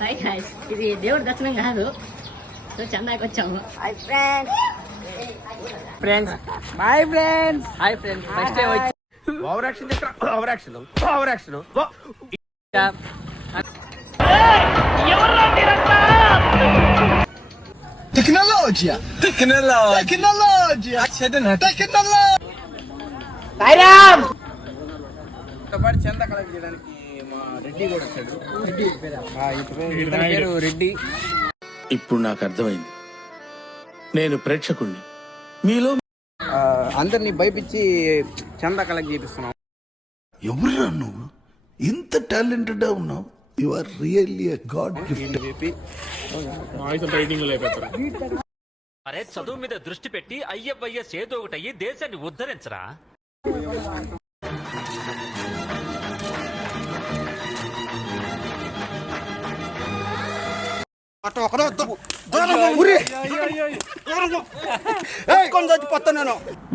Hi guys, ఇది దేవుడి దర్శనం కాదు, సో చందాకి వచ్చాము. Hi friends. Hi friends. Hi friends. First day వచ్చి ఓవర్ యాక్షన్ చేస్తా. Over action. Over action. Tecnologia. పాటు చంద కలెక్ట్ చేయడానికి మా రెడ్డి కూడా వచ్చాడు. ఇతని పేరు రెడ్డి. ఇప్పుడు నాకు అర్థమైంది, నేను ప్రేక్షకుణ్ణి, మీలో అందరినీ భయపించి చంద కలెక్ట్ చేపిస్తున్నాం. ఎవరురా నువ్వు? ఇంత టాలెంటెడ్ ఉన్నావు. You are really a god gift. అరే చదువు మీద దృష్టి పెట్టి అయ్యవయ్యస్ ఏదో ఒకటి అయ్యి దేశాన్ని ఉద్ధరించరా.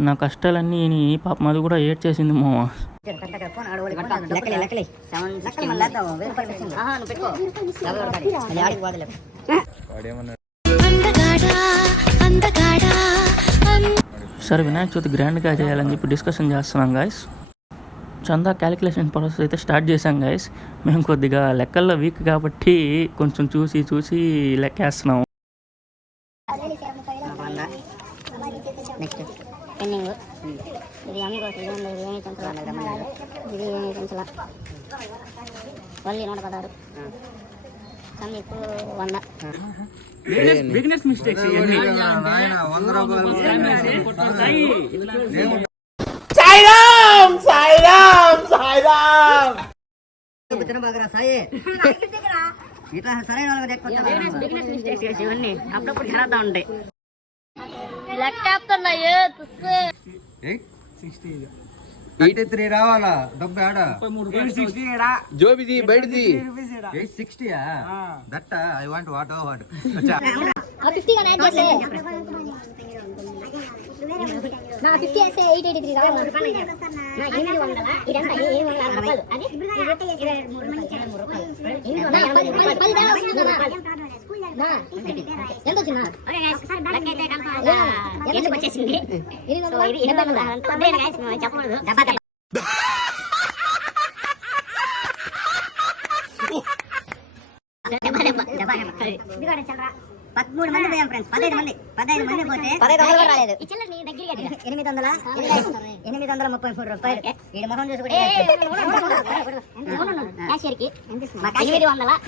నా కష్టాలన్నీ పాపం అది కూడా ఏడ్ చేసింది మామ. సరే వినాయక చవితి గ్రాండ్గా చేయాలని చెప్పి డిస్కషన్ చేస్తున్నాం గాయస్. చందా క్యాలిక్యులేషన్ ప్రాసెస్ అయితే స్టార్ట్ చేసాం గాయస్. మేము కొద్దిగా లెక్కల్లో వీక్ కాబట్టి కొంచెం చూసి లెక్కేస్తున్నాం. నెక్స్ట్ పెన్నింగ్, ఇది అమ్మి కోసం ఇది ఏమి పెంచాల, ఇది ఏమి పెంచాల, వల్లి 116, సందీప్ 100. బిగినర్స్ మిస్టేక్స్ ఇవన్నీ. ఇవన్నీ అప్పుడప్పుడు జరుగుతూ ఉంటాయి. రావాలా డబ్బు ఆడ జోబిది బయటది 860. That I want what what. నా 50 అయితే 883 రావాలి. నా 800 ఇదంతా 760 అది 23 రూపాయలు. ఎంత వచ్చిందా? ఎందుకు వచ్చేసింది? చెప్పకూడదు. 13 మంది పోయాం ఫ్రెండ్స్. 15 మంది పోతే 1500 రాలేదు. 833 రూపాయలు. వీడి మొహం చూసి కూడా 800